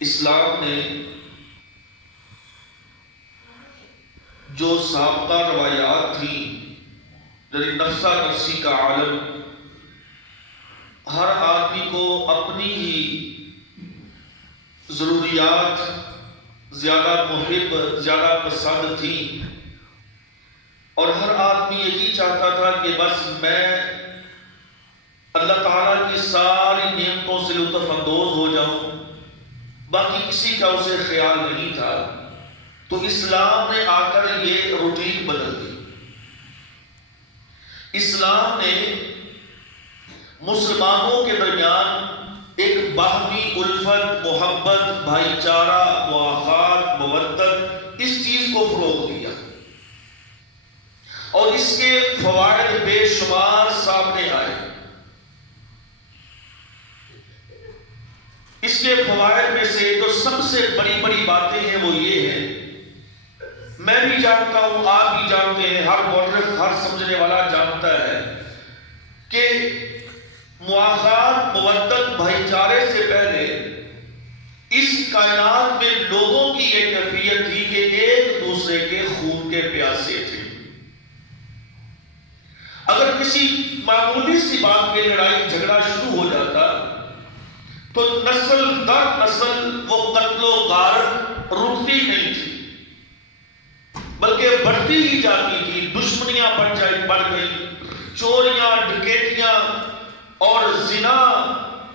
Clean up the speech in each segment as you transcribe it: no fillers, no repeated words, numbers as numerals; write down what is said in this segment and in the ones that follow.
اسلام نے جو سابقہ روایات تھیں، یعنی نفسا نفسی کا عالم، ہر آدمی کو اپنی ہی ضروریات زیادہ محب، زیادہ پسند تھی، اور ہر آدمی یہی چاہتا تھا کہ بس میں اللہ تعالیٰ کی ساری نعمتوں سے لطف اندوز ہو جاؤں، باقی کسی کا اسے خیال نہیں تھا۔ تو اسلام نے آ کر یہ روٹین بدل دی۔ اسلام نے مسلمانوں کے درمیان ایک باہمی الفت، محبت، بھائی چارہ، مواخات، مودت، اس چیز کو فروغ دیا، اور اس کے فوائد بے شمار سامنے آئے۔ اس کے فوائد میں سے جو سب سے بڑی بڑی باتیں ہیں وہ یہ ہیں، میں بھی جانتا ہوں، آپ بھی جانتے ہیں، ہر مورخ، ہر سمجھنے والا جانتا ہے کہ مواخات، مودت، بھائی چارے سے پہلے اس کائنات میں لوگوں کی ایک کیفیت تھی کہ ایک دوسرے کے خون کے پیاسے تھے۔ اگر کسی معمولی سی بات پہ لڑائی جھگڑا شروع ہو جاتا تو نسل در نسل وہ قتل و غارت رکتی نہیں تھی، بلکہ بڑھتی ہی جاتی تھی۔ دشمنیاں بڑھ گئی، چوریاں، ڈکیتیاں اور زنا،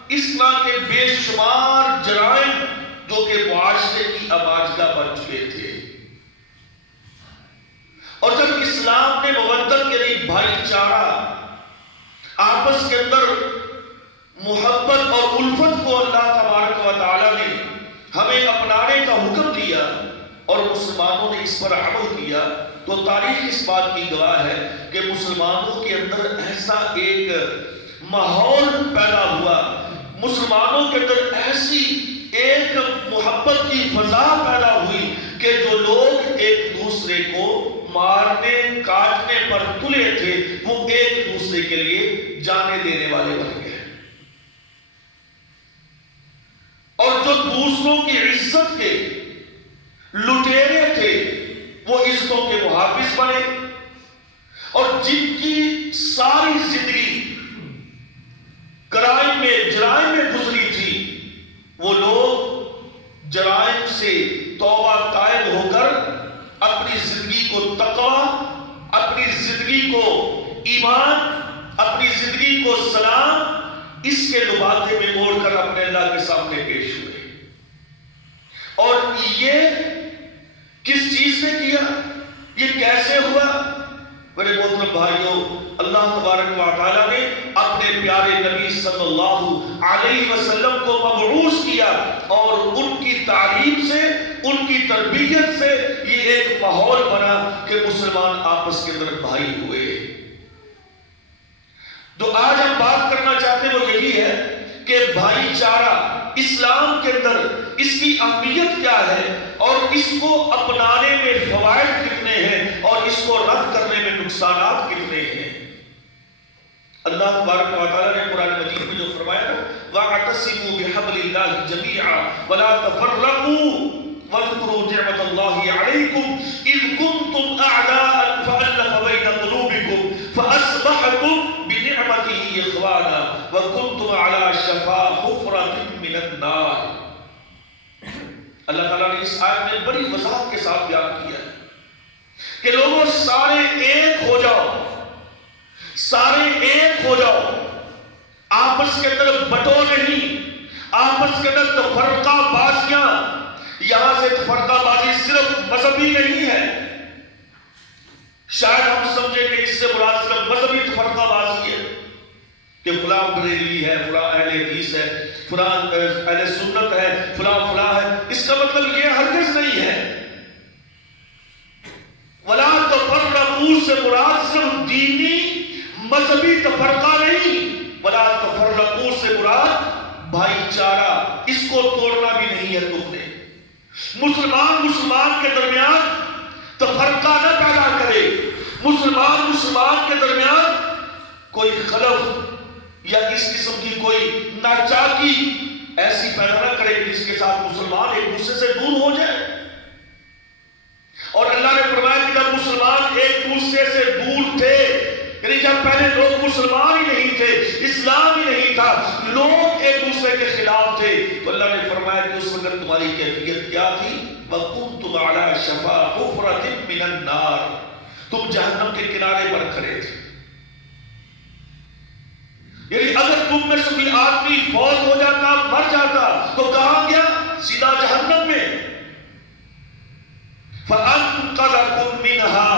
اس طرح کے بے شمار جرائم جو کہ معاشرے کی آبادگاہ بن چکے تھے۔ اور جب اسلام نے مودت کے لیے بھائی چارہ، آپس کے اندر محبت اور الفت کو اللہ تبارک و تعالیٰ نے ہمیں اپنانے کا حکم دیا اور مسلمانوں نے اس پر عمل کیا، تو تاریخ اس بات کی گواہ ہے کہ مسلمانوں کے اندر ایسا ایک ماحول پیدا ہوا، مسلمانوں کے اندر ایسی ایک محبت کی فضا پیدا ہوئی کہ جو لوگ ایک دوسرے کو مارنے کاٹنے پر تلے تھے، وہ ایک دوسرے کے لیے جانے دینے والے بن گئے، اور جو دوسروں کی عزت کے لٹیرے تھے وہ عزتوں کے محافظ بنے، اور جن کی ساری زندگی کرائم میں، جرائم میں گزری تھی، وہ لوگ جرائم سے توبہ طائب ہو کر اپنی زندگی کو تقوی، اپنی زندگی کو ایمان، اپنی زندگی کو سلام، اس کے لبادے میں اوڑھ کر اپنے اللہ کے سامنے پیش ہوئے۔ اور یہ کس چیز نے کیا؟ یہ کیسے ہوا؟ میرے محترم بھائیوں، اللہ تبارک و تعالیٰ نے اپنے پیارے نبی صلی اللہ علیہ وسلم کو مبعوث کیا، اور ان کی تعلیم سے، ان کی تربیت سے یہ ایک ماحول بنا کہ مسلمان آپس کے اندر بھائی ہوئے۔ جو آج ہم بات کرنا چاہتے ہیں وہ یہی ہے کہ بھائی چارہ اسلام کے اندر اس کی اہمیت کیا ہے، اور اس کو اپنانے میں فوائد کتنے ہیں، اور اس کو رد کرنے میں نقصانات کتنے ہیں۔ اللہ تبارک و تعالیٰ نے قرآن مجید میں جو فرمایا نا، وَاعْتَصِمُوا بِحَبْلِ اللَّهِ جَمِيعًا وَلَا تَفَرَّقُوا وَاذْكُرُوا نِعْمَةَ اللَّهِ عَلَيْكُمْ إِذْ كُنْتُمْ أَعْدَاءً فَأَلَّفَ بَيْنَ قُلُوبِكُمْ فَأَصْبَحْتُمْ بِنِعْمَتِهِ إِخْوَانًا وَكُنْتُمْ عَلَى شَفَا حُفْرَةٍ مِّنَ النَّارِ۔ اللہ تعالیٰ نے اس آیت میں بڑی وضاحت کے ساتھ بیان کیا ہے کہ لوگوں سارے ایک ہو جاؤ، سارے ایک ہو جاؤ، آپس کے اندر بٹو نہیں، آپس کے اندر تفرقہ بازیاں، یہاں سے تفرقہ بازی صرف مذہبی نہیں ہے، شاید ہم سمجھیں کہ اس سے مراد صرف مذہبی تفرقہ بازی ہے کہ فلاں بریلوی ہے، فلاں اہل حدیث ہے، فلاں اہل سنت ہے، فلاں فلاں ہے، اس کا مطلب یہ ہرگز نہیں ہے۔ ولا تفرقوا سے مراد صرف دینی مذہبی تفرقہ نہیں، ولا تفرقوا سے مراد بھائی چارہ، اس کو توڑنا بھی نہیں ہے تم نے۔ مسلمان کے درمیان تفرقہ نہ پیدا کرے، مسلمان کے درمیان کوئی خلف یا اس قسم کی کوئی ناچاکی ایسی پیدا نہ کرے کہ جس کے ساتھ مسلمان ایک دوسرے سے دور ہو جائے. اور اللہ نے فرمایا کہ جب مسلمان ایک دوسرے سے دور تھے، یعنی جب پہلے لوگ مسلمان ہی نہیں تھے، اسلام ہی نہیں تھا، لوگ ایک دوسرے کے خلاف تھے، تو اللہ نے فرمایا کہ اس وقت تمہاری کیفیت کیا تھی؟ وَكُنْتُمْ عَلَى شَفَا حُفْرَةٍ مِّنَ النَّارِ، تم جہنم کے کنارے پر کھڑے تھے. یعنی اگر تم میں سے کوئی آدمی فوت ہو جاتا، مر جاتا، تو کہاں گیا؟ سیدھا جہنم میں. فَأَنْقَذَكُم مِّنْهَا،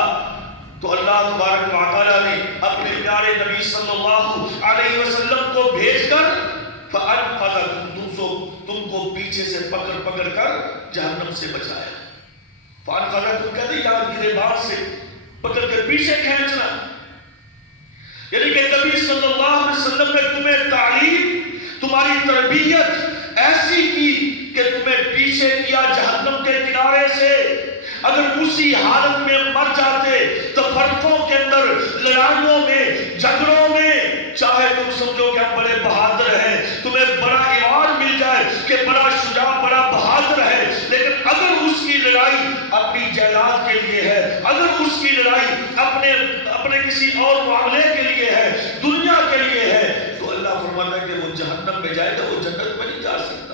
تو اللہ تبارک و تعالیٰ نے اپنے پیارے نبی صلی اللہ علیہ وسلم کو بھیج کر فَأَنْقَذَكُم، تم کو پیچھے سے پکڑ کر جہنم سے بچایا. فَأَنْقَذَكُم کہتے ہیں یہاں گرے بار سے پکڑ کے پیچھے کھینچنا. یعنی کہ نبی صلی اللہ علیہ وسلم نے تمہیں تعلیم، تمہاری تربیت ایسی کی کہ تمہیں پیچھے کیا جہنم کے کنارے سے. اگر اسی حالت میں مر جاتے تو فرقوں کے اندر، لڑائیوں میں، جھگڑوں میں، چاہے تم سمجھو کہ ہم بڑے بہادر ہیں، تمہیں بڑا ایوارڈ مل جائے کہ بڑا شجاع، بڑا بہادر ہے، لیکن اگر اس کی لڑائی اپنی جائیداد کے لیے ہے، اگر اس کی لڑائی اپنے کسی اور معاملے کے لیے ہے، دنیا کے لیے ہے، تو اللہ فرماتا ہے کہ وہ جہنم میں جائے گا، وہ جنت میں نہیں جا سکتا.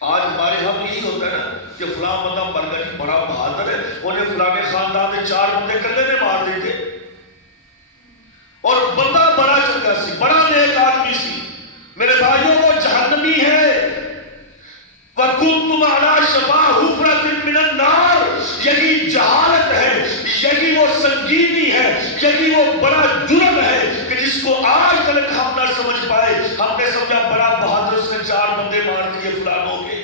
آج ہمارے ہم یہی ہوتا ہے نا کہ فلاں بندہ مر گیا، بڑا بہادر ہے، انہیں فلاں خاندان نے 4 بندے کلے میں مار دیتے، اور بندہ بڑا چنگا سی، بڑا نیک آدمی سی. میرے بھائیوں، وہ جہنمی ہے. وَكُنْتُمْ عَلَى شَفَا حُفْرَةٍ مِّنَ النَّارِ، یہی جہالت ہے، یہی وہ سنگینی ہے، یہی وہ بڑا جرم ہے کہ جس کو آج تک ہم نہ سمجھ پائے. ہم نے سمجھا بڑا بہادر، اس نے 4 بندے مار دیے فلانوں کے.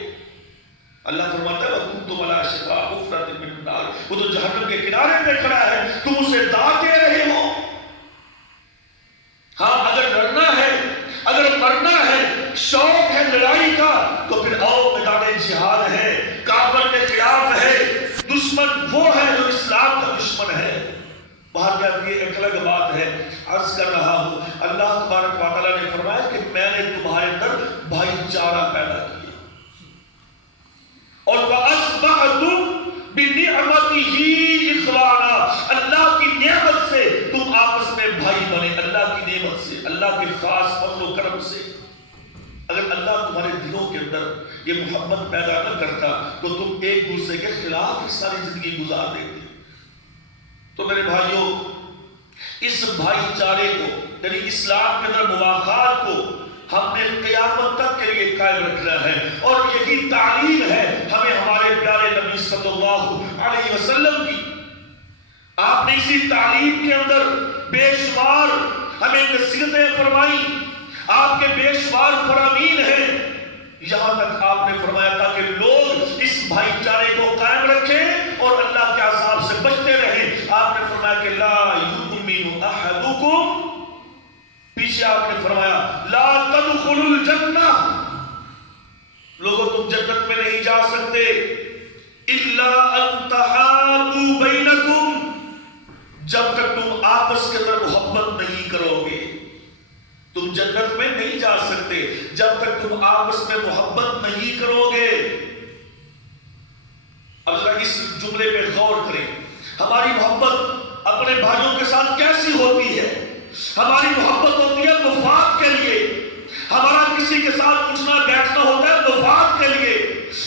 اللہ فرماتا ہے وَكُنْتُمْ عَلَى شَفَا حُفْرَةٍ مِّنَ النَّارِ، وہ تو جہنم کے کنارے پہ کھڑا ہے، تم اسے دعا دے رہے ہو. ہاں اگر لڑنا ہے، اگر مرنا ہے، شوق ہے لڑائی کا، تو پھر آؤ میدان جہاد ہے، کافر کے خلاف ہے. دشمن وہ ہے جو اسلام کا دشمن ہے. باہر کیا یہ ایک الگ بات ہے. عرض کر رہا ہوں، اللہ تبارک و تعالیٰ نے فرمایا کہ میں نے تمہارے اندر بھائی چارہ پیدا کیا، اور وَأَصْبَحْتُمْ بِنِعْمَتِهِ إِخْوَانًا، اللہ کی نعمت سے تم آپس میں بھائی بنے. اللہ کی نعمت سے، اللہ کے خاص فضل و کرم سے. اگر اللہ تمہارے دلوں کے اندر یہ محبت پیدا نہ کرتا تو تم ایک دوسرے کے خلاف ساری زندگی گزار دیتے. تو میرے بھائیوں، اس بھائی چارے کو، یعنی اسلام کے اندر مواخات کو ہم نے قیامت تک کے لیے قائم رکھنا ہے. اور یہی تعلیم ہے ہمیں ہمارے پیارے نبی صلی اللہ علیہ وسلم کی. آپ نے اسی تعلیم کے اندر بے شمار ہمیں نصیحتیں فرمائی، آپ کے بے شمار فرامین ہیں. یہاں تک آپ نے فرمایا تھا کہ لوگ اس بھائی چارے کو قائم رکھیں اور اللہ کے عذاب سے بچتے رہیں. آپ نے فرمایا کہ لا یؤمن احدکم، پیچھے آپ نے فرمایا لا تدخلوا الجنہ، لوگوں تم جنت میں نہیں جا سکتے الا ان تحابوا بینکم، جب تک تم آپس کے اندر محبت نہیں کرو گے. تم جنت میں نہیں جا سکتے جب تک تم آپس میں محبت نہیں کرو گے. اب ذرا اس جملے پہ غور کریں. ہماری محبت اپنے بھائیوں کے ساتھ کیسی ہوتی ہے؟ ہماری محبت ہوتی ہے مفاد کے لیے. ہمارا کسی کے ساتھ اٹھنا بیٹھنا ہوتا ہے مفاد کے لیے.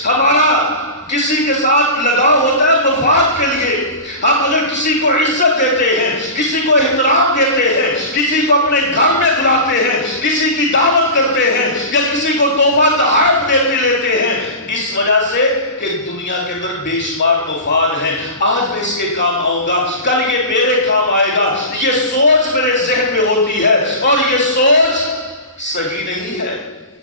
ہمارا کسی کے ساتھ لگاؤ ہوتا ہے مفاد کے لیے. ہم اگر کسی کو عزت دیتے ہیں، کسی کو احترام دیتے ہیں، کسی کو اپنے گھر میں بلاتے ہیں، کسی کی دعوت کرتے ہیں، یا کسی کو تحفہ تحائف دیتے لیتے ہیں، اس وجہ سے کہ دنیا کے اندر بے شمار مفاد ہیں. آج میں اس کے کام آؤں گا، کل یہ میرے کام آئے گا، یہ سوچ میرے ذہن میں ہوتی ہے، اور یہ سوچ صحیح نہیں ہے،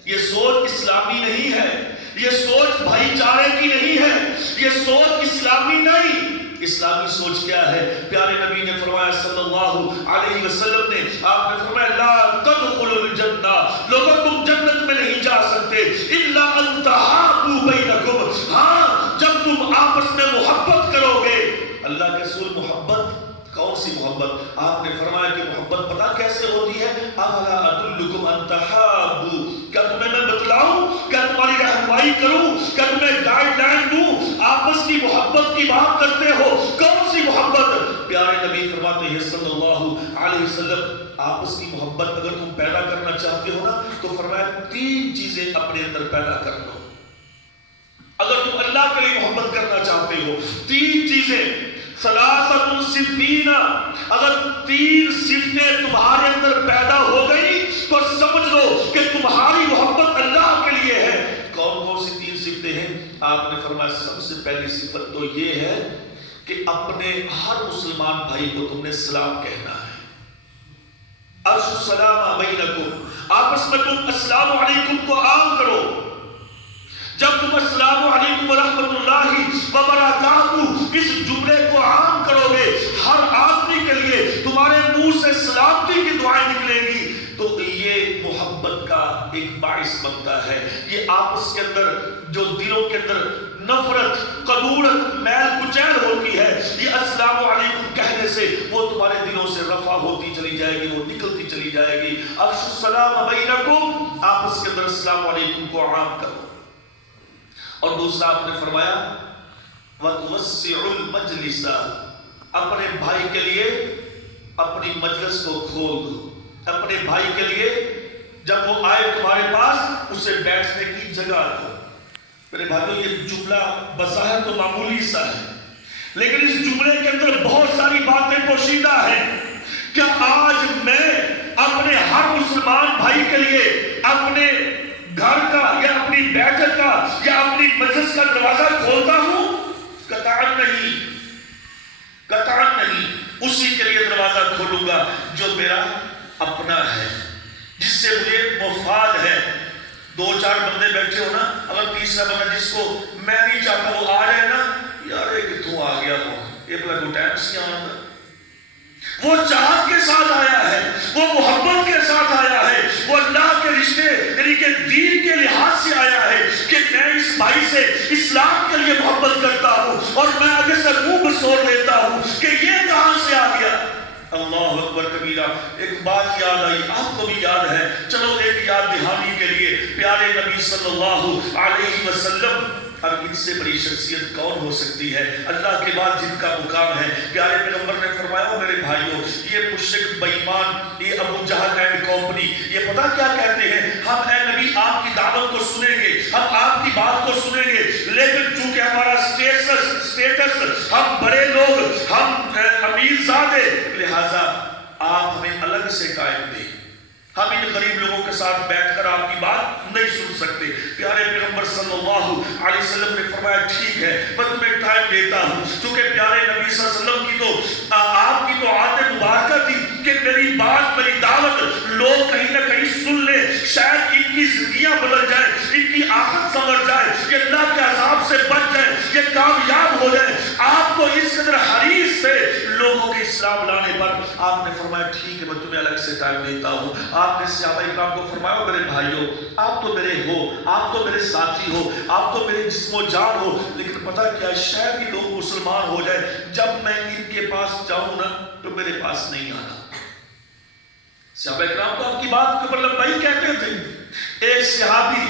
یہ سوچ اسلامی نہیں ہے، یہ سوچ بھائی چارے کی نہیں ہے، یہ سوچ اسلامی نہیں. اسلامی سوچ کیا ہے؟ پیارے نبی نے فرمایا صلی اللہ علیہ وسلم نے، آپ نے فرمایا لا تدخلوا الجنہ، لوگوں تم جنت میں نہیں جا سکتے الا ان تحابوا بینکم، ہاں جب تم آپس میں محبت کرو گے. اللہ کے رسول محبت کون سی محبت؟ آپ نے فرمایا کہ محبت پتہ کیسے ہوتی ہے؟ افلا ادلکم ان تحابوا، کیا تمہیں میں بتلاؤں رہنمائی کروں، کیا تمہیں گائیڈ لائن دوں؟ آپس کی محبت کی بات کرتے ہو، کون سی محبت؟ پیارے نبی فرماتے ہیں صلی اللہ علیہ وسلم، آپس کی محبت اگر تم پیدا کرنا چاہتے ہو نا تو فرمایا 3 چیزیں اپنے اندر پیدا کر لو۔ اگر تم اللہ کے لیے محبت کرنا چاہتے ہو 3 چیزیں، ثلاثۃ صفین، اگر 3 صفتیں تمہارے اندر پیدا ہو گئی تو سمجھ لو کہ تمہاری محبت اللہ کے لیے ہے۔ کون کون سی 3 صفتیں ہیں؟ آپ نے فرمایا سب سے پہلی صفت تو یہ ہے کہ اپنے ہر مسلمان بھائی کو تم نے سلام کہنا ہے۔ افشوا السلام بینکم، آپس میں تم السلام علیکم کو عام کرو۔ جب تم السلام علیکم ورحمۃ اللہ وبرکاتہ اس جملے کو عام کرو گے، ہر آدمی کے لیے تمہارے منہ سے سلامتی کی دعائیں نکلیں گی، تو یہ محبت کا ایک باعث بنتا ہے۔ یہ آپس کے اندر جو دلوں کے اندر نفرت، قدورت، میل کچیل ہوتی ہے، یہ السلام علیکم کہنے سے وہ تمہارے دلوں سے رفع ہوتی چلی جائے گی، وہ نکلتی چلی جائے گی۔ افشوا السلام بینکم، آپس کے اندر السلام علیکم کو عام کرو۔ اور دوسرا آپ نے فرمایا وَتُوَسِّعُ الْمَجْلِسَ، اپنے بھائی کے لیے اپنی مجلس کو کھول دو۔ اپنے بھائی کے لیے جب وہ آئے تمہارے پاس اسے بیٹھنے کی جگہ دو۔ میرے بھائیوں یہ جملہ بظاہر تو معمولی سا ہے، لیکن اس جملے کے اندر بہت ساری باتیں پوشیدہ ہیں۔ کیا آج میں اپنے ہر مسلمان بھائی کے لیے اپنے گھر کا یا اپنی بیٹھک کا یا اپنی مجلس کا دروازہ کھولتا ہوں؟ قطعاً نہیں، قطعاً نہیں۔ اسی کے لیے دروازہ کھولوں گا جو میرا اپنا ہے، جس سے مجھے مفاد ہے۔ 2-4 بندے بیٹھے ہو نا، اگر تیسرا بندہ جس کو میں نہیں چاہتا وہ آ جائے نا، یار یہ کتوں آ گیا وہ، یہ بلا کو ٹائم سے آنا تھا۔ وہ چاہت کے ساتھ آیا ہے، وہ محبت کے ساتھ آیا ہے، وہ اللہ کے رشتے یعنی کہ دین کے لحاظ سے آیا ہے کہ میں اس بھائی سے اسلام کے لیے محبت کرتا ہوں، اور میں آگے سے منہ بسور لیتا ہوں کہ یہ کہاں سے آ گیا۔ اللہ اکبر کبیرہ۔ ایک بات یاد آئی، آپ کو بھی یاد ہے، چلو ایک یاد دہانی کے لیے، پیارے نبی صلی اللہ علیہ وسلم، اور ان سے بڑی شخصیت کون ہو سکتی ہے اللہ کے بعد جن کا مقام ہے؟ پیارے پیغمبر نے فرمایا میرے بھائیوں، یہ مشرک بے ایمان، یہ ابو جہل اینڈ کمپنی، یہ پتہ کیا کہتے ہیں؟ ہم اے نبی آپ کی دعوت کو سنیں گے، ہم آپ کی بات کو سنیں گے، لیکن چونکہ ہمارا سٹیٹس، ہم بڑے لوگ، ہم امیر زادے، لہذا آپ ہمیں الگ سے ٹائم دیں، ہم ان غریب لوگوں کے ساتھ بیٹھ کر آپ کی بات نہیں سن سکتے۔ پیارے پیغمبر صلی اللہ علیہ وسلم نے فرمایا ٹھیک ہے میں تمہیں ٹائم دیتا ہوں، کیونکہ پیارے نبی صلی اللہ علیہ وسلم کی تو آپ کی تو عادت مبارکہ تھی کہ میری بات، میری دعوت لوگ کہیں نہ کہیں سن لیں، شاید ان کی زندگیاں بدل جائیں، ان کی آخرت سنور جائے، یہ اللہ کے عذاب سے بچ جائیں، یہ کامیاب ہو جائیں۔ آپ کو اس قدر حریص تھے لوگوں کے اسلام لانے پر، آپ نے فرمایا ٹھیک ہے میں تمہیں الگ سے ٹائم دیتا ہوں۔ آپ نے صحابہ اکرام کو فرمایا میرے بھائیوں، آپ تو میرے ہو، آپ تو میرے ساتھی ہو، آپ تو میرے جسم و جان ہو، لیکن پتہ کیا شاید ہی لوگ مسلمان ہو جائے، جب میں ان کے پاس جاؤں نا تو میرے پاس نہیں آنا۔ صحابہ اکرام تو آپ کی بات کے مطلب بھائی کہتے تھے۔ ایک صحابی،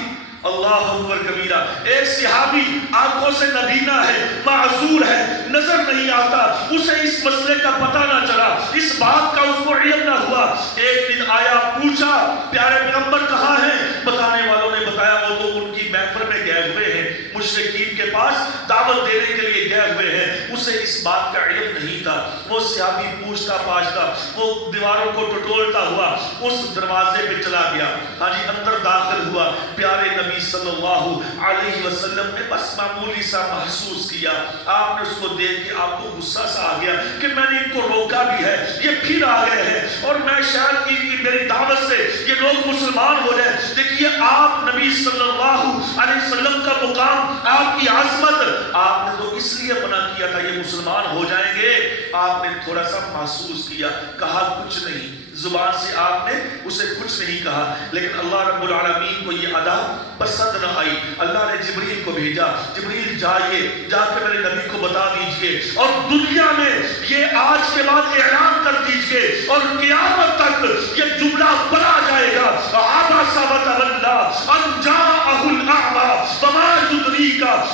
اللہ اکبر کبیرہ، ایک صحابی آنکھوں سے نبینا ہے، معذور ہے، نظر نہیں آتا، اسے اس مسئلے کا پتہ نہ چلا، اس بات کا اس کو علم نہ ہوا۔ ایک دن آیا، پوچھا پیارے پیغمبر کہاں ہیں؟ بتانے والوں نے بتایا وہ تو ان کی محفل میں گئے ہوئے ہیں، مشرکین کے پاس دعوت دینے کے لیے گئے ہوئے ہیں، اسے اس بات کا علم نہیں تھا۔ وہ صحابی پوچھتا پاچھتا وہ دیواروں کو ٹٹولتا ہوا اس دروازے پہ چلا گیا، ہاں جی اندر داخل ہوا، پیارے نبی صلی اللہ علیہ وسلم نے بس معمولی سا محسوس کیا، آپ نے اس کو دیکھ کے آپ کو غصہ سا آ گیا کہ میں نے ان کو روکا بھی ہے، یہ پھر آ گئے ہیں، اور میں شاید کی میری دعوت سے یہ لوگ مسلمان ہو جائیں۔ دیکھیے آپ نبی صلی اللہ علیہ وسلم کا مقام، آپ کی عظمت، آپ نے تو اس لیے منع کیا تھا یہ مسلمان ہو جائیں گے، آپ نے تھوڑا سا محسوس کیا، کہا کچھ نہیں، زبان سے آپ نے اسے کچھ نہیں کہا، لیکن اللہ رب العالمین کو یہ ادا پسند نہ آئی۔ اللہ نے جبریل کو بھیجا، جبریل جائیے، جا کے میرے نبی کو بتا دیجئے اور دنیا میں یہ آج کے بعد اعلان کر دیجئے اور قیامت تک یہ جملہ بنا جائے گا، عَبَسَ وَتَوَلَّىٰ أَن جَاءَهُ الْأَعْمَىٰ وَمَا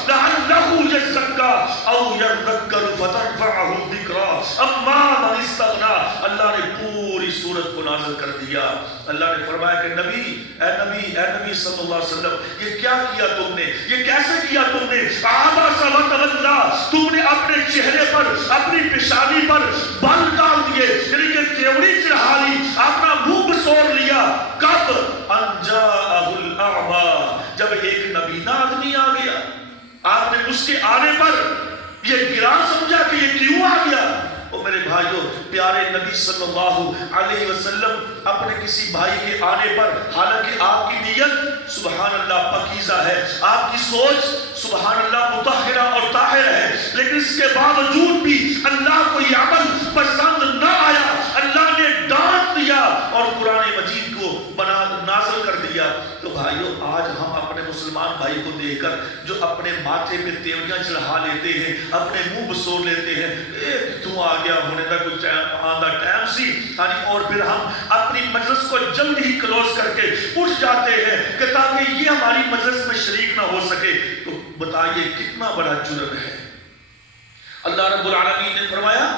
لعلہ یزکا او یذکر فتنفعہ الذکریٰ اما من استغنی. اللہ نے پوری سورت کو نازل کر دیا. اللہ نے فرمایا کہ اے نبی صلی اللہ علیہ وسلم یہ کیا کیا تم نے, یہ کیسے کیا تم نے؟ عبس وتولی, تم نے اپنے چہرے پر اپنی پیشانی پر بل ڈال دیے, یعنی کہ کیوڑی چڑھا لی, اپنا منہ بسور لیا. کب؟ ان جاءہ الاعمی, جب ایک نبینا آدمی آ گیا. آپ نے اس کے آنے پر یہ گراں سمجھا کہ یہ کیوں آ گیا. اور میرے بھائیوں, پیارے نبی صلی اللہ علیہ وسلم اپنے کسی بھائی کے آنے پر, حالانکہ آپ کی نیت سبحان اللہ پاکیزہ ہے, آپ کی سوچ سبحان اللہ مطہرہ اور طاہر ہے, لیکن اس کے باوجود بھی اللہ کو یہ عمل پسند نہ آیا. اللہ نے ڈانٹ دیا اور قرآن مجید کو نازل کر دیا. تو بھائیوں, آج ہم اپنے مسلمان بھائی کو دیکھ کر جو اپنے ماتھے پہ تیوریاں چڑھا لیتے ہیں, اپنے منہ بسور لیتے ہیں, تو آ گیا ہونے کا کچھ آندہ ٹائم سی, اور پھر ہم اپنی مجلس کو جلد ہی کلوز کر کے اٹھ جاتے ہیں کہ تاکہ یہ ہماری مجلس میں شریک نہ ہو سکے. تو بتائیے کتنا بڑا جرم ہے. اللہ رب العالمین نے فرمایا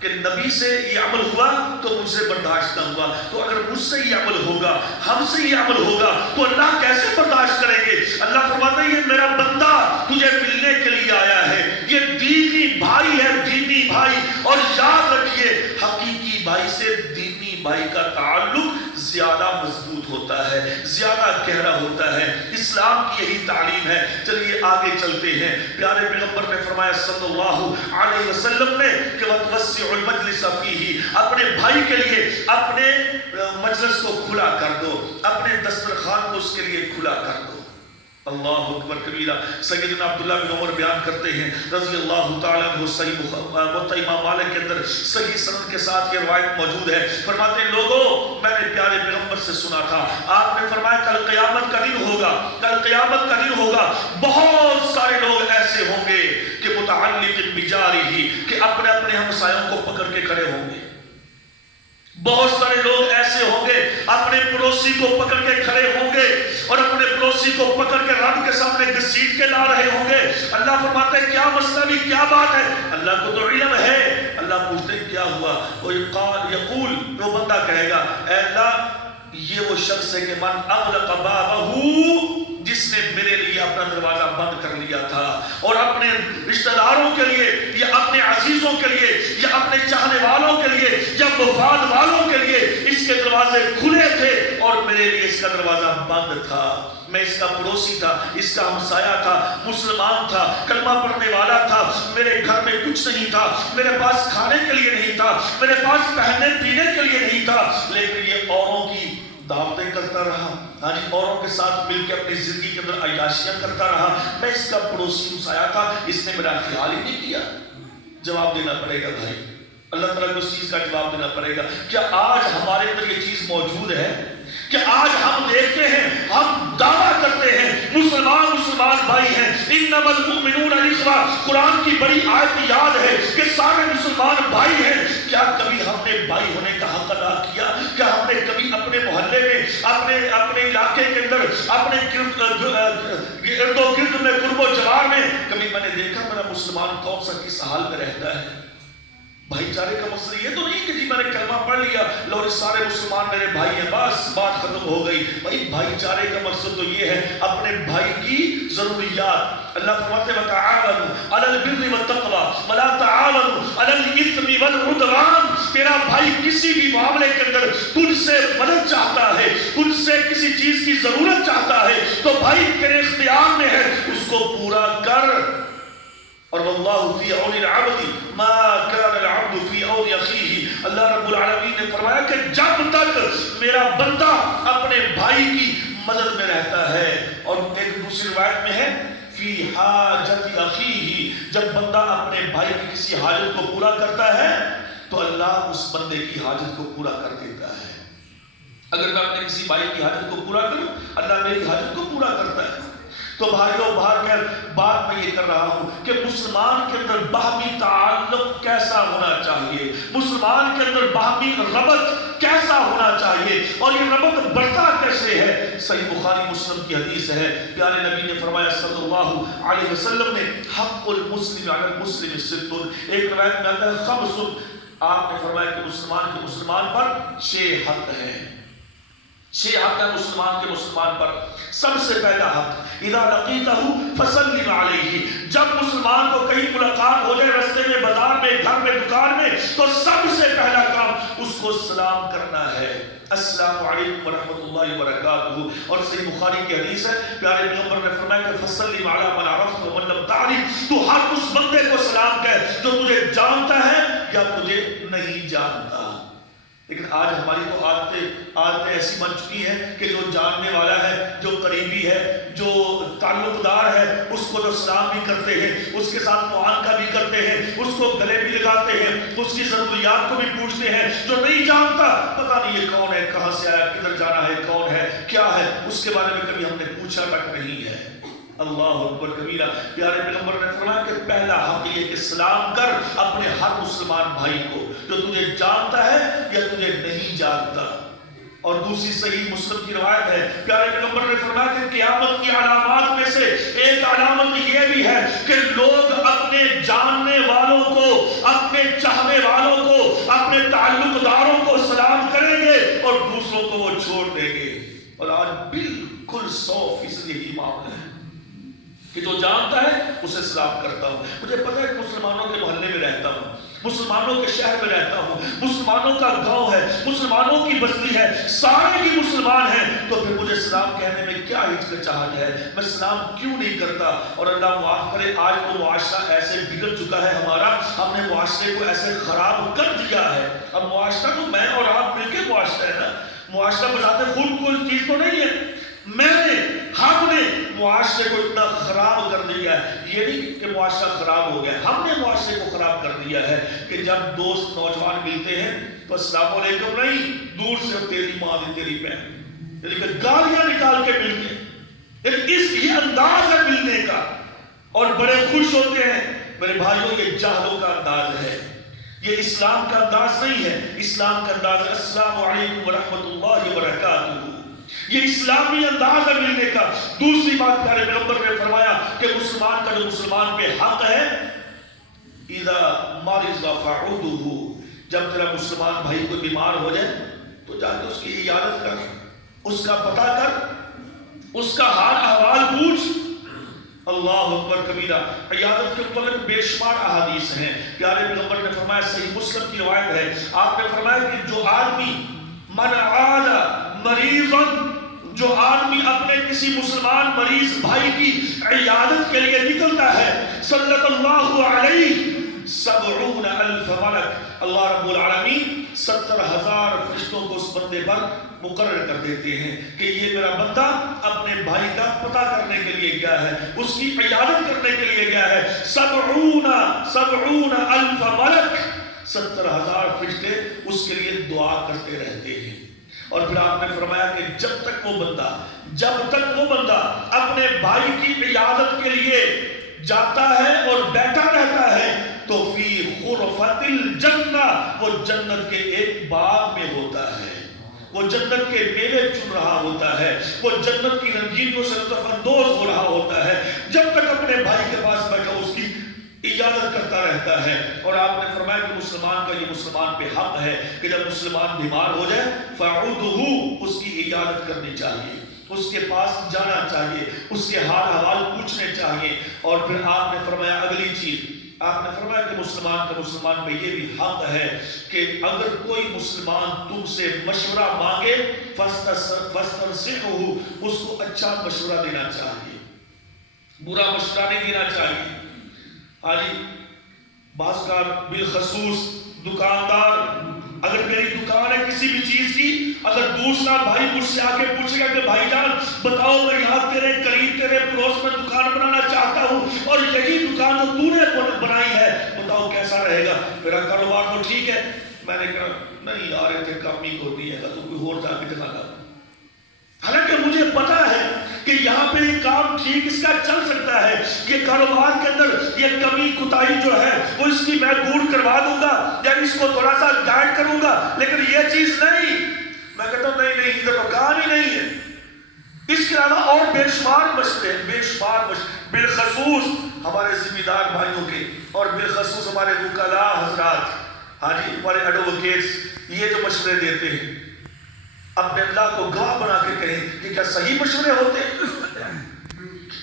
کہ نبی سے یہ عمل ہوا تو مجھ سے برداشت نہ ہوا, تو اگر مجھ سے یہ عمل ہوگا, ہم سے یہ عمل ہوگا, تو اللہ کیسے برداشت کریں گے؟ اللہ فرماتا ہے یہ میرا بندہ تجھے ملنے کے لیے آیا ہے, یہ دینی بھائی ہے, دینی بھائی. اور یاد رکھیے حقیقی بھائی سے دینی بھائی کا تعلق زیادہ مضبوط ہوتا ہے, زیادہ گہرا ہوتا ہے. اسلام کی یہی تعلیم ہے. چلیے آگے چلتے ہیں. پیارے پیغمبر نے فرمایا صلی اللہ علیہ وسلم نے کہ وَتْوَسِّعُ الْمَجْلِسَ فِيهِ, اپنے بھائی کے لیے اپنے مجلس کو کھلا کر دو, اپنے دسترخوان کو اس کے لیے کھلا کر دو. اللہ اکبر کبیرہ. سیدنا عبداللہ بن عمر بیان کرتے ہیں رضی اللہ تعالیٰ عنہ, صحیح امام مالک کے اندر صحیح سند کے ساتھ یہ روایت موجود ہے. فرماتے ہیں لوگوں, میں نے پیارے پیغمبر سے سنا تھا, آپ نے فرمایا کل قیامت کا دن ہوگا, کل قیامت کا دن ہوگا, بہت سارے لوگ ایسے ہوں گے کہ متعلق بجارہ, کہ اپنے اپنے ہمسایوں کو پکڑ کے کھڑے ہوں گے. بہت سارے لوگ ایسے ہوں گے اپنے پڑوسی کو پکڑ کے کھڑے ہوں گے اور اپنے پڑوسی کو پکڑ کے رب کے سامنے گھسیٹ کے لا رہے ہوں گے. اللہ فرماتے ہیں کیا مسئلہ بھی, کیا بات ہے؟ اللہ کو تو علم ہے. اللہ پوچھتے ہیں کیا ہوا؟ وہ یقول, وہ بندہ کہے گا اے اللہ یہ وہ شخص ہے کہ من اغلق بابہ, جس نے میرے لیے اپنا دروازہ بند کر لیا تھا, اور اپنے رشتہ داروں کے لیے یا اپنے عزیزوں کے لیے یا اپنے چاہنے والوں کے لیے یا مفاد والوں کے لیے اس کے دروازے کھلے تھے اور میرے لیے اس کا دروازہ بند تھا. میں اس کا پڑوسی تھا, اس کا ہمسایہ تھا, مسلمان تھا, کلمہ پڑھنے والا تھا, میرے گھر میں کچھ نہیں تھا, میرے پاس کھانے کے لیے نہیں تھا, میرے پاس پہننے پینے کے لیے نہیں تھا, لیکن یہ اوروں کی دعوتیں کرتا رہا, اوروں کے ساتھ مل کے اپنی زندگی کے اندر عیاشیاں کرتا رہا. میں اس کا پڑوسی ہمسایہ تھا, اس نے میرا خیال ہی نہیں کیا. جواب دینا پڑے گا بھائی, اللہ تعالیٰ کو اس چیز کا جواب دینا پڑے گا. کیا آج ہمارے اندر یہ چیز موجود ہے کہ آج ہم دیکھتے ہیں, ہم دعویٰ کرتے ہیں مسلمان بھائی ہیں, انما المؤمنون اخوہ, قرآن کی بڑی آیت یاد ہے کہ سارے مسلمان بھائی ہیں. کیا کبھی ہم نے بھائی ہونے کا حق ادا کیا؟ کیا ہم نے کبھی اپنے محلے میں, اپنے علاقے کے اندر, اپنے ارد و گرد میں, قرب و جوار میں کبھی میں نے دیکھا میرا مسلمان کون سا کس حال میں رہتا ہے؟ بھائی چارے کا مسئلہ یہ تو نہیں کہ جی میں نے کلمہ پڑھ لیا لو سارے مسلمان میرے بھائی ہیں بس بات ختم ہو گئی. بھائی بھائی چارے کا مقصد تو یہ ہے اپنے بھائی کی ضروریات. اللہ فرماتے ہیں وتعاونوا علی البر والتقوی ولا تعاونوا علی الاثم والعدوان. تیرا بھائی کسی بھی معاملے کے اندر تجھ سے مدد چاہتا ہے, تجھ سے کسی چیز کی ضرورت چاہتا ہے, تو بھائی تیرے اختیار میں ہے, اس کو پورا کر. اور واللہ فی عون العبد ما کان العبد فی عون اخیہ. اللہ رب العالمین نے فرمایا کہ جب تک میرا بندہ اپنے بھائی کی مدد میں رہتا ہے, اور ایک دوسری روایت میں ہے فی حاجت اخیہ, جب بندہ اپنے بھائی کی کسی حاجت کو پورا کرتا ہے تو اللہ اس بندے کی حاجت کو پورا کر دیتا ہے. اگر میں اپنے کسی بھائی کی حاجت کو پورا کروں, اللہ میری حاجت کو پورا کرتا ہے. تو بھائیوں باہر کر بات میں یہ کر رہا ہوں کہ مسلمان کے اندر باہمی تعلق کیسا ہونا چاہیے, مسلمان کے اندر باہمی ربط کیسا ہونا چاہیے اور یہ ربط بڑھتا کیسے ہے؟ صحیح بخاری مسلم کی حدیث ہے، پیارے نبی نے فرمایا صلی اللہ علیہ وسلم نے حق المسلم علی المسلم ست، ایک روایت میں آتا ہے خمس، آپ نے فرمایا کہ مسلمان کے مسلمان پر 6 حق ہیں، 6 حق ہے مسلمان کے مسلمان پر۔ سب سے پہلا حق اذا لقیتہ فسلم علیہ، جب مسلمان کو کہیں ملاقات ہو جائے رستے میں، بازار میں، گھر میں، دکان میں، تو سب سے پہلا کام اس کو سلام کرنا ہے، السلام علیکم ورحمۃ اللہ وبرکاتہ۔ اور صحیح بخاری کی حدیث ہے، پیارے پیغمبر نے فرمایا کہ فسلم علی من عرفت ومن لم تعرف، تو ہر اس بندے کو سلام کہے جو تجھے جانتا ہے یا تجھے نہیں جانتا۔ لیکن آج ہماری تو عادتیں ایسی بن چکی ہیں کہ جو جاننے والا ہے، جو قریبی ہے، جو تعلق دار ہے، اس کو تو سلام بھی کرتے ہیں، اس کے ساتھ معانقہ بھی کرتے ہیں، اس کو گلے بھی لگاتے ہیں، اس کی ضروریات کو بھی پوچھتے ہیں۔ جو نہیں جانتا، پتہ نہیں یہ کون ہے، کہاں سے آیا، کدھر جانا ہے، کون ہے، کیا ہے، اس کے بارے میں کبھی ہم نے پوچھا تک نہیں ہے۔ اللہ اکبر کبیرہ۔ پیارے پیغمبر نے فرمایا کہ پہلا حق یہ کہ سلام کر اپنے ہر مسلمان بھائی کو جو تجھے جانتا ہے یا تجھے نہیں جانتا۔ اور دوسری صحیح مسلم کی روایت ہے، پیارے پیغمبر نے فرمایا کہ قیامت کی علامات میں سے ایک علامت یہ بھی ہے کہ لوگ اپنے جاننے والوں کو، اپنے چاہنے والوں کو، اپنے تعلق داروں کو سلام کریں گے اور دوسروں کو وہ چھوڑ دیں گے۔ اور آج بالکل 100% یہی معاملہ ہے کہ جو جانتا ہے اسے سلام کرتا ہوں۔ مجھے پتہ ہے کہ مسلمانوں کے محلے میں رہتا ہوں، مسلمانوں کے شہر میں رہتا ہوں، مسلمانوں کا گاؤں ہے، مسلمانوں کی بستی ہے، سارے ہی مسلمان ہیں، تو پھر مجھے سلام کہنے میں کیا ہچکچاہٹ ہے؟ میں سلام کیوں نہیں کرتا؟ اور اللہ معاف کرے، آج تو معاشرہ ایسے بگڑ چکا ہے ہمارا، ہم نے معاشرے کو ایسے خراب کر دیا ہے۔ اب معاشرہ تو میں اور آپ مل کے معاشرہ ہے نا، معاشرہ بذات خود کوئی چیز تو نہیں ہے، میں نے، ہم نے معاشرے کو اتنا خراب کر دیا ہے۔ یہ نہیں کہ معاشرہ خراب ہو گیا، ہم نے معاشرے کو خراب کر دیا ہے کہ جب دوست نوجوان ملتے ہیں تو السلام علیکم نہیں، دور سے تیری ماں دی تیری بہن، یعنی کہ گالیاں نکال کے ملتے ہیں۔ لیکن یہ انداز ہے ملنے کا، اور بڑے خوش ہوتے ہیں۔ میرے بھائیوں، یہ جاہلوں کا انداز ہے، یہ اسلام کا انداز نہیں ہے۔ اسلام کا انداز ہے السلام علیکم ورحمۃ اللہ وبرکاتہ، یہ اسلامی انداز ہے ملنے کا۔ دوسری بات پیارے پیغمبر نے فرمایا کہ مسلمان کا جو مسلمان پہ حق ہے، اذا مرض فعودہ، جب تیرا مسلمان بھائی کوئی بیمار ہو جائے تو جا کے اس کی عیادت کر، اس کا پتہ کر، اس کا حال احوال پوچھ۔ اللہ اکبر کبیرہ۔ عیادت کے متعلق بے شمار احادیث ہیں۔ پیارے پیغمبر نے فرمایا، صحیح مسلم کی روایت ہے، آپ نے فرمایا کہ جو آدمی من عاد مریضاً، جو آدمی اپنے کسی مسلمان مریض بھائی کی عیادت کے لیے نکلتا ہے، صلی اللہ علیہ 70,000 ملک، اللہ رب العالمین 70,000 فرشتوں کو اس بندے پر مقرر کر دیتے ہیں کہ یہ میرا بندہ اپنے بھائی کا پتہ کرنے کے لیے گیا ہے، اس کی عیادت کرنے کے لیے گیا ہے۔ 70,000 ملک، 70,000 فرشتے اس کے لیے دعا کرتے رہتے ہیں۔ اور پھر آپ نے فرمایا کہ جب تک وہ بندہ اپنے بھائی کی عیادت کے لیے جاتا ہے اور بیٹھا رہتا ہے تو فی غرفۃ الجنہ، وہ جنت کے ایک باغ میں ہوتا ہے، وہ جنت کے میوے چن رہا ہوتا ہے، وہ جنت کی رنگینیوں سے لطف اندوز ہو رہا ہوتا ہے، جب تک اپنے بھائی کے پاس بیٹھا اس کی عیادت کرتا رہتا ہے۔ اور آپ نے فرمایا کہ مسلمان کا یہ مسلمان پہ حق ہے کہ جب مسلمان بیمار ہو جائے فعودہ، اس کی عیادت کرنی چاہیے، اس کے پاس جانا چاہیے، اس کے حال احوال پوچھنے چاہیے۔ اور پھر آپ نے فرمایا اگلی چیز، آپ نے فرمایا کہ مسلمان کا مسلمان پہ یہ بھی حق ہے کہ اگر کوئی مسلمان تم سے مشورہ مانگے فاستنصحہ، اس کو اچھا مشورہ دینا چاہیے، برا مشورہ نہیں دینا چاہیے۔ آجی بعض کا بالخصوص دکاندار، اگر میری دکان ہے کسی بھی چیز کی، اگر دوسرا بھائی مجھ سے آ کے پوچھے گا کہ بھائی جان بتاؤ، میں یہاں تیرے قریب تیرے پڑوس میں دکان بنانا چاہتا ہوں اور یہی دکان جو تو نے بنائی ہے، بتاؤ کیسا رہے گا، میرا کاروبار تو ٹھیک ہے؟ میں نے کہا نہیں یار اتنے کام ہی ہوتی ہے، تو کوئی اور جا کے جگہ گا۔ حالانکہ مجھے پتا ہے کہ یہاں پہ یہ کام کام ٹھیک اس کا چل سکتا ہے، یہ کاروبار کے اندر یہ کمی کوتاہی جو ہے وہ اس کی میں دور کروا دوں گا یا اس کو تھوڑا سا گائیڈ کروں گا، لیکن یہ چیز نہیں، میں کہتا ہوں نہیں ادھر تو کام ہی نہیں ہے۔ اس کے علاوہ اور بے شمار مشورے، بالخصوص ہمارے ذمہ دار بھائیوں کے اور بالخصوص ہمارے وکلاء حضرات، ہاں جی ہمارے ایڈوکیٹس، یہ جو مشورے دیتے ہیں اپنے اللہ کو گواہ بنا کے کہیں کہ کیا صحیح مشورے ہوتے ہیں؟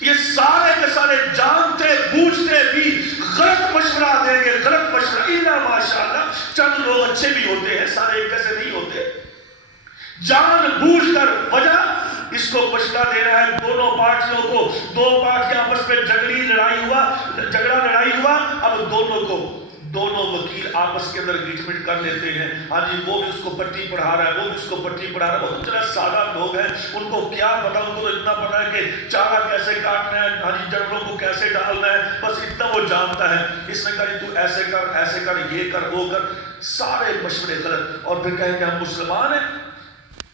یہ سارے کے سارے جانتے بوجھتے بھی غلط مشورہ دیں گے، غلط مشورہ، الا ماشاءاللہ چند لوگ اچھے بھی ہوتے ہیں، سارے ایک جیسے نہیں ہوتے، جان بوجھ کر وجہ اس کو مشورہ دینا ہے دونوں پارٹیوں کو، دو پارٹیاں آپس میں جھگڑا لڑائی ہوا، اب دونوں وکیل آپس کے اندر اگریمنٹ کر لیتے ہیں، ہاں جی وہ بھی اس کو پٹی پڑھا رہا ہے، وہ بھی اس کو پٹی پڑھا رہا ہے، وہ اتنا سادہ لوگ ہیں، ان کو کیا پتا، ان کو تو اتنا پتا ہے کہ چارہ کیسے کاٹنا ہے، ہاں جی جنگلوں کو کیسے ڈالنا ہے، بس اتنا وہ جانتا ہے۔ اس نے کہا تو ایسے کر، یہ کر، وہ کر، سارے مشورے غلط، اور پھر کہیں کہ ہم مسلمان ہیں،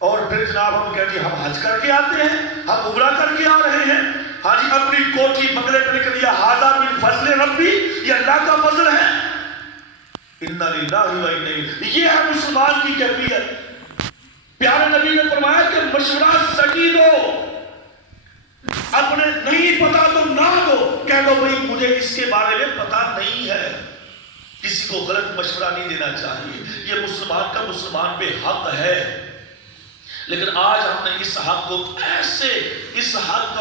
اور پھر جناب ہم کہتے ہیں ہم حج کر کے آتے ہیں، ہم عمرہ کر کے آ رہے ہیں، ہاں جی اپنی کوٹھی بنگلے پہ لکھ دیا ھذا من فضل ربی، یہ اللہ کا فضل ہے، انا للہ و انا الیہ، یہ ہے مسلمان کی کیفیت۔ پیارے نبی نے فرمایا کہ مشورہ صحیح دو، اپنے نہیں پتا تو نہ دو، کہہ دو بھائی مجھے اس کے بارے میں پتا نہیں ہے، کسی کو غلط مشورہ نہیں دینا چاہیے، یہ مسلمان کا مسلمان پہ حق ہے۔ لیکن آج ہم نے اس حق کو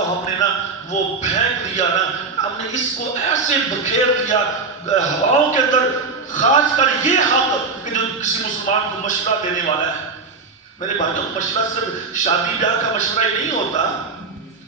ہم نے نا وہ پھینک دیا نا، ہم نے اس کو ایسے بکھیر دیا ہواؤں کے اندر، خاص کر یہ حق کہ جو کسی مسلمان کو مشورہ دینے والا ہے۔ میرے بھائیوں، مشورہ صرف شادی بیاہ کا مشورہ ہی نہیں ہوتا،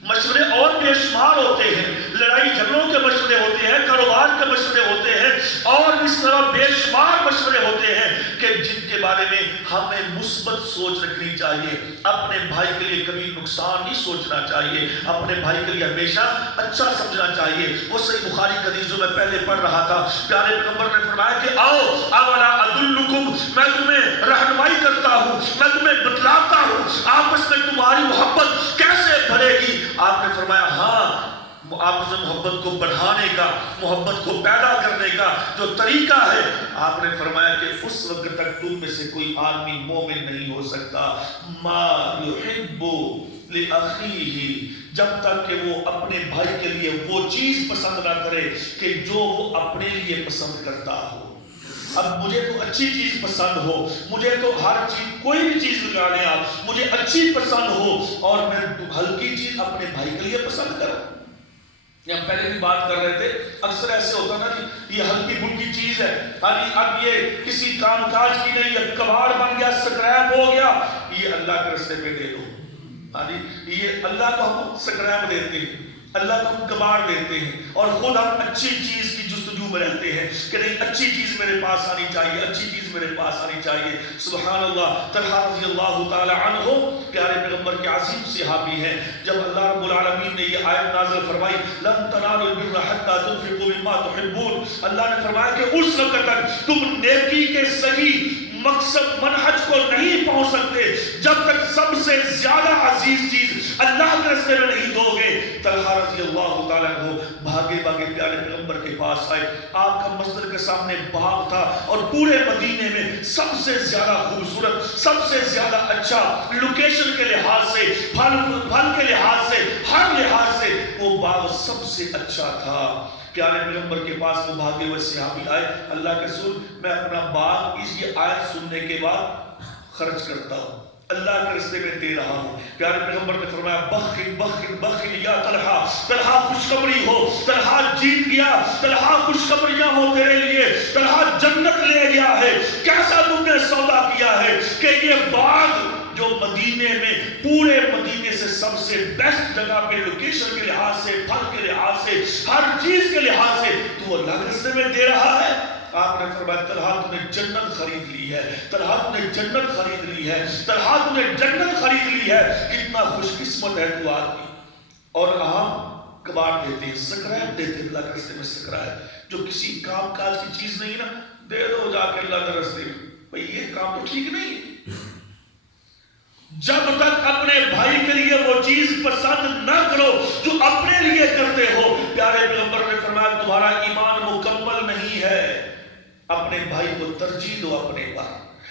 مشورے اور بے شمار ہوتے ہیں، لڑائی جھگڑوں کے مشورے ہوتے ہیں، کاروبار کے مشورے ہوتے ہیں، اور اس طرح بے شمار مشورے ہوتے ہیں کہ جن کے بارے میں ہمیں مثبت سوچ رکھنی چاہیے، اپنے بھائی کے لیے کبھی نقصان نہیں سوچنا چاہیے، اپنے بھائی کے لیے ہمیشہ اچھا سمجھنا چاہیے۔ وہ صحیح بخاری کا حدیث جو میں پہلے پڑھ رہا تھا، پیارے پیغمبر نے فرمایا کہ آؤ اولا ادلکم، میں تمہیں رہنمائی کرتا ہوں، میں تمہیں بتلاتا ہوں آپس میں تمہاری محبت کیسے بڑھے گی۔ آپ نے فرمایا ہاں، آپس میں محبت کو بڑھانے کا، محبت کو پیدا کرنے کا جو طریقہ ہے، آپ نے فرمایا کہ اس وقت تک تم میں سے کوئی آدمی مومن نہیں ہو سکتا ما یحب لأخیہ، جب تک کہ وہ اپنے بھائی کے لیے وہ چیز پسند نہ کرے کہ جو وہ اپنے لیے پسند کرتا ہو۔ اب مجھے تو اچھی چیز پسند ہو، مجھے تو ہر چیز، کوئی بھی چیز لگا لیں آپ، مجھے اچھی پسند ہو اور میں ہلکی چیز اپنے بھائی کے لیے پسند کروں۔ یہ ہم پہلے بھی بات کر رہے تھے، اکثر ایسے ہوتا نا جی یہ ہلکی پھلکی چیز ہے، اب یہ کسی کام کاج کی نہیں، یہ کباڑ بن گیا، سکریپ ہو گیا، یہ اللہ کے راستے پہ دے دو، یہ اللہ کو ہم سکریپ دیتے ہیں، اللہ کو ہم کباڑ دیتے ہیں، اور خود ہم اچھی چیز کی جستجو میں رہتے ہیں کہ نہیں اچھی چیز میرے پاس آنی چاہیے، اچھی چیز میرے پاس آنی چاہیے۔ سبحان اللہ، طلحہ رضی اللہ تعالی عنہ پیارے پیغمبر کے عظیم صحابی ہیں، جب اللہ رب العالمین نے یہ آیت نازل فرمائی لن تنالوا البر حتى تنفقوا مما تحبون، اللہ نے فرمایا کہ اس وقت تک تم نیکی کے صحیح مقصد منہج کو نہیں پہنچ سکتے جب تک سب سے زیادہ عزیز چیز اللہ کے راستے میں نہیں دو گے۔ طلحہ رضی اللہ تعالیٰ عنہ بھاگے پیارے پیغمبر کے پاس آئے، آپ کا مسجد کے سامنے باغ تھا، اور پورے مدینے میں سب سے زیادہ خوبصورت، سب سے زیادہ اچھا، لوکیشن کے لحاظ سے، پھل کے لحاظ سے، ہر لحاظ سے وہ باغ سب سے اچھا تھا۔ پیارے پیغمبر کے پاس وہ بھاگے ہوئے صحابی آئے، اللہ کے رسول میں اپنا باغ اس یہ آیت سننے کے بعد خرچ کرتا ہوں، اللہ کے راستے میں دے رہا ہوں۔ پیارے پیغمبر نے فرمایا بخل بخل بخل یا طلحہ، طلحہ خوشخبری ہو، طلحہ جیت گیا، طلحہ خوشخبریاں ہو تیرے لیے، طلحہ جنت لے گیا ہے۔ کیسا تم نے سودا کیا ہے کہ یہ باغ جو مدینے میں، پورے مدینے سے سب سے بیسٹ جگہ پہ، لوکیشن کے لحاظ سے، پھل کے لحاظ سے، ہر چیز کے لحاظ سے تو اللہ کے راستے میں دے رہا ہے۔ آپ نے فرمایا طلحہ تم نے جنت خرید لی ہے، طلحہ تم نے جنت خرید لی ہے، طلحہ تم نے جنت خرید لی ہے، کتنا خوش قسمت ہے تو آدمی۔ اور ہم کباڑ دیتے ہیں، سکریپ دیتے ہیں، اللہ کے راستے میں سکریپ جو کسی کام کاج کی چیز نہیں نا، دے دو جا کے اللہ کے راستے میں، بھئی یہ کام تو ٹھیک نہیں ہے۔ جب تک اپنے بھائی کے لیے وہ چیز پسند نہ کرو جو اپنے لیے کرتے ہو، پیارے پیغمبر نے فرمایا تمہارا ایمان مکمل نہیں ہے، اپنے بھائی کو ترجیح دو اپنے پر۔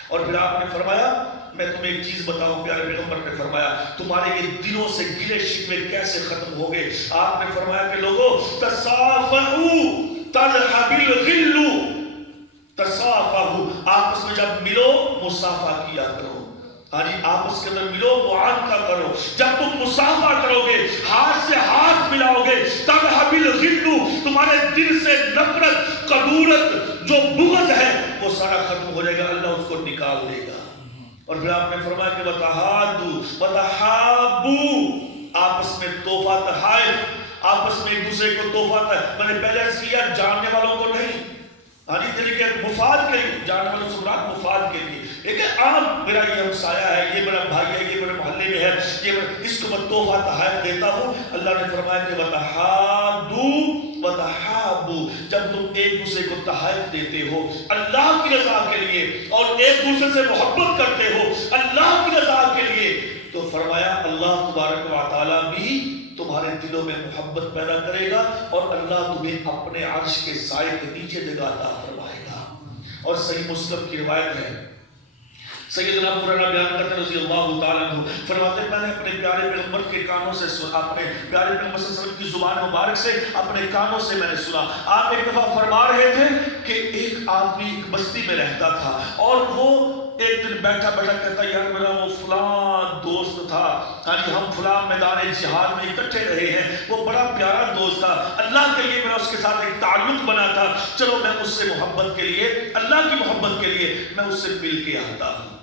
اور پھر آپ نے فرمایا میں تمہیں ایک چیز بتاؤں، پیارے پیغمبر نے فرمایا تمہارے یہ دلوں سے گلے شکوے کیسے ختم ہو گئے؟ آپ نے فرمایا کہ لوگوں تصافحوا تذهب الغل، تصافحوا، آپس میں جب ملو مصافحہ کیا کرو، آپس کے اندر ملو معانقہ کرو۔ جب تم مصافحہ کرو گے، ہاتھ سے ہاتھ ملاؤ گے، تذهب الغل، تمہارے دل سے نفرت، قدورت، جو بغض ہے وہ سارا ختم ہو جائے گا، اللہ اس کو نکال دے گا۔ اور پھر آپ نے فرمایا کہ وَتَحَادُوا وَتَحَابُوا، آپس میں تحفہ تحائف، آپس میں ایک دوسرے کو تحفہ تحائف، میں نے پہلے کیا جاننے والوں کو نہیں، کہ مفاد کے لیے، جاننے والوں سے مراد مفاد کے لیے، لیکن عام میرا یہ ہمسایہ ہے، یہ میرا بھائی ہے، یہ میرے محلے میں ہے، اس کو میں تحفہ تحائف دیتا ہوں۔ اللہ نے فرمایا کہ وَتَحَادُوا وَتَحَابُوا، جب تم ایک دوسرے کو تحائف دیتے ہو اللہ کی رضا کے لیے اور ایک دوسرے سے محبت کرتے ہو اللہ کی رضا کے لیے، تو فرمایا اللہ تبارک و تعالیٰ بھی تمہارے دلوں میں محبت پیدا کرے گا اور اللہ تمہیں اپنے عرش کے سائے کے نیچے جگہ عطا فرمائے گا۔ اور صحیح مسلم کی روایت ہے، سیدنا ابو ہریرہ بیان کرتے ہیں رضی اللہ تعالیٰ عنہ، فرماتے ہیں میں نے اپنے پیارے پیغمبر کے کانوں سے سنا، اپنے پیارے پیغمبر صلی اللہ علیہ وسلم کی زبان مبارک سے اپنے کانوں سے میں نے سنا، آپ ایک دفعہ فرما رہے تھے کہ ایک آدمی ایک بستی میں رہتا تھا اور وہ ایک دن بیٹھا بیٹھا کہتا یار میرا وہ فلاں دوست تھا، ہم فلاں میدان جہاد میں اکٹھے رہے ہیں، وہ بڑا پیارا دوست تھا، اللہ کے لیے میرا اس کے ساتھ ایک تعلق بنا تھا، چلو میں اس سے محبت کے لیے، اللہ کی محبت کے لیے میں اس سے مل کے آتا ہوں۔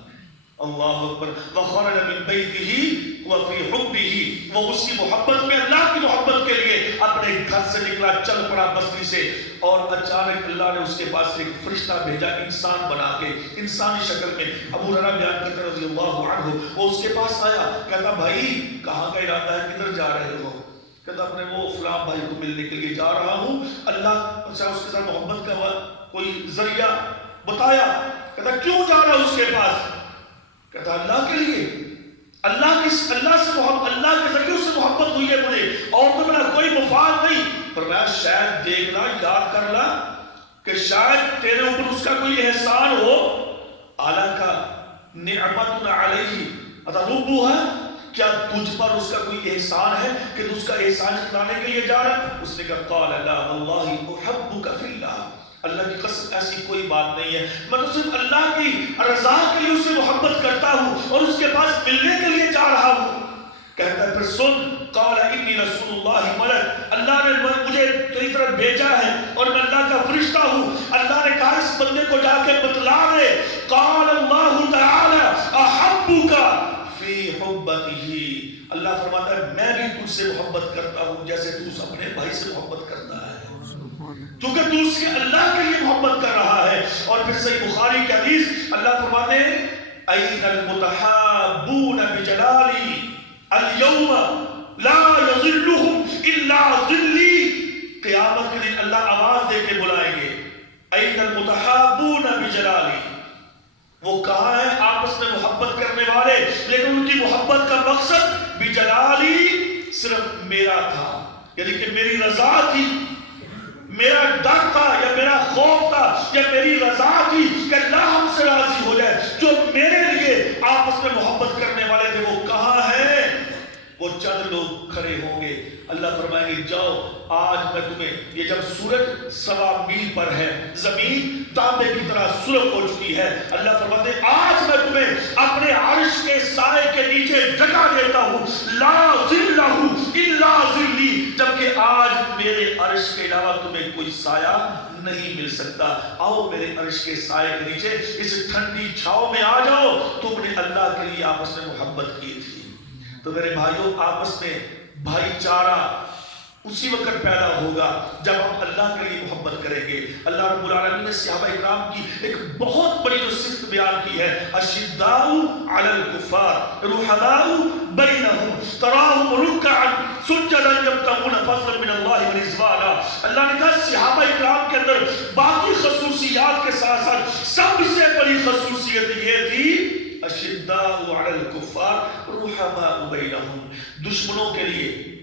اللہ اکبر، وخرج من بیتہ وفی حبہ، وہ اس کی محبت میں، اللہ کی محبت کے لیے اپنے گھر سے نکلا، چل پڑا بستی سے، اور اچانک اللہ نے اس کے پاس ایک فرشتہ بھیجا انسان بنا کے، انسانی شکل میں۔ ابو ہریرہ بیان کرتے ہیں رضی اللہ عنہ، وہ اس کے پاس آیا، کہتا بھائی کہاں کا ارادہ ہے، کدھر جا رہے ہو؟ کہتا اپنے وہ فلاں بھائی کو ملنے کے لیے جا رہا ہوں، اللہ اچھا اس کے ساتھ محبت کا کوئی ذریعہ بتایا؟ کہتا کیوں جا رہا اس کے پاس؟ کہتا اللہ کے لیے، اللہ سے محبت، اللہ کے ذریعے سے محبت ہوئی ہے مجھے، اور تو میرا کوئی مفاد نہیں۔ فرمایا شاید دیکھنا، یاد کرنا کہ شاید تیرے اوپر اس کا کوئی احسان ہو، اعلیٰ کا نعمت علیہ اتربوها، کیا تجھ پر اس کا کوئی احسان ہے کہ تو اس کا احسان جتلانے کے لیے جا رہا ہے؟ اس نے کہا قال لا واللہ احبک فی اللہ، اللہ کی قسم ایسی کوئی بات نہیں ہے، میں تو صرف اللہ کی رضا کے لیے اسے محبت کرتا ہوں اور اس کے پاس ملنے کے لیے جا رہا ہوں۔ کہتا ہے پھر سن، قال انی رسول اللہ ملک، اللہ نے مجھے تیری طرف بھیجا ہے اور میں اللہ کا فرشتہ ہوں، اللہ نے کہا اس بندے کو جا کے بتلا دے، قال اللہ تعالی احبک فی حبتہ، اللہ فرماتا ہے میں بھی تجھ سے محبت کرتا ہوں جیسے تو اپنے بھائی سے محبت کرتا ہے، کیونکہ تو اس کے اللہ کے لیے محبت کر رہا ہے۔ اور پھر صحیح بخاری کی حدیث اللہ فرماتے ہیں این المتحابون بجلالی اليوم لا یظلهم الا ظلی، قیامت کے دن اللہ آواز دے کے بلائیں گے این المتحابون بجلالی، وہ کہاں ہے آپس میں محبت کرنے والے، لیکن ان کی محبت کا مقصد بجلالی صرف میرا تھا، یعنی کہ میری رضا تھی، میرا ڈر تھا یا میرا خوف تھا یا میری رضا تھی کہ اللہ ہم سے راضی ہو جائے، جو میرے لیے آپس میں محبت کرنے والے تھے وہ کہاں ہیں؟ وہ چند لوگ کھڑے ہوں گے، اللہ فرمائیں گے جاؤ آج میں تمہیں، یہ جب سورج 1.25 میل پر ہے، زمین تانبے کی طرح سرخ ہو چکی ہے، اللہ فرماتے ہیں آج میں تمہیں اپنے عرش کے سائے کے نیچے جگہ دیتا ہوں، لا ظل الا ظلی، جبکہ آج میرے عرش کے علاوہ تمہیں کوئی سایہ نہیں مل سکتا، آؤ میرے عرش کے سائے کے نیچے اس ٹھنڈی چھاؤں میں آ جاؤ، تم نے اللہ کے لیے آپس میں محبت کی تھی۔ تو میرے بھائیوں آپس میں بھائی چارہ اسی وقت پیدا ہوگا جب ہم اللہ کے لیے محبت کریں گے۔ اللہ رب العالمین نے صحابہ اکرام کی ایک بہت بڑی جو صفت بیان کی ہے، اشداء علی الکفار رحماء بینہم تراہم رکعا سجدا یبتغون فضلا من اللہ ورضوانا، اللہ نے کہا صحابہ اکرام کے اندر باقی خصوصیات کے ساتھ ساتھ سب سے بڑی خصوصیت یہ تھی اشداء علی الکفار رحماء بینہم، دشمنوں کے لیے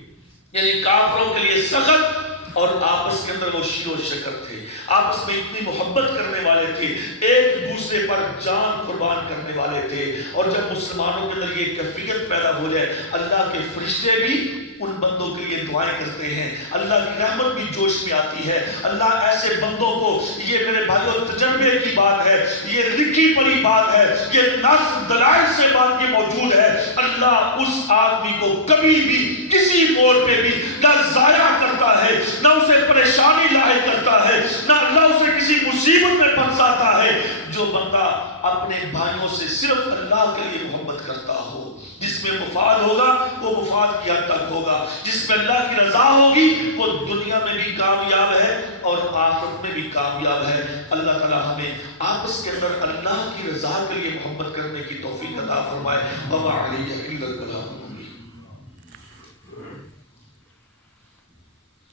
یعنی کافروں کے لیے سخت اور آپس کے اندر وہ شیر و شکر تھے، آپس میں اتنی محبت کرنے والے تھے، ایک دوسرے پر جان قربان کرنے والے تھے۔ اور جب مسلمانوں کے اندر یہ کیفیت پیدا ہو جائے، اللہ کے فرشتے بھی ان بندوں کے لیے دعائیں کرتے ہیں، اللہ کی رحمت بھی جوش میں آتی ہے۔ اللہ ایسے بندوں کو، یہ میرے بھائیوں تجربے کی بات ہے، یہ لکھی پڑھی بات ہے، یہ نص دلائل سے بات یہ موجود ہے، اللہ اس آدمی کو کبھی بھی کسی موڑ پہ بھی نہ ضائع کرتا ہے، نہ اسے پریشانی لاحق کرتا ہے، نہ اللہ اسے کسی مصیبت میں پھنساتا ہے۔ جو بندہ اپنے بھائیوں سے صرف اللہ کے لیے محبت کرتا ہو، جس میں مفاد ہوگا وہ مفاد کی حد تک ہوگا، جس میں اللہ کی رضا ہوگی وہ دنیا میں بھی کامیاب ہے اور آخرت میں بھی کامیاب ہے۔ اللہ تعالی ہمیں آپس کے اندر اللہ کی رضا کے لیے محبت کرنے کی توفیق عطا فرمائے۔ وما علیہ الا البلاغ۔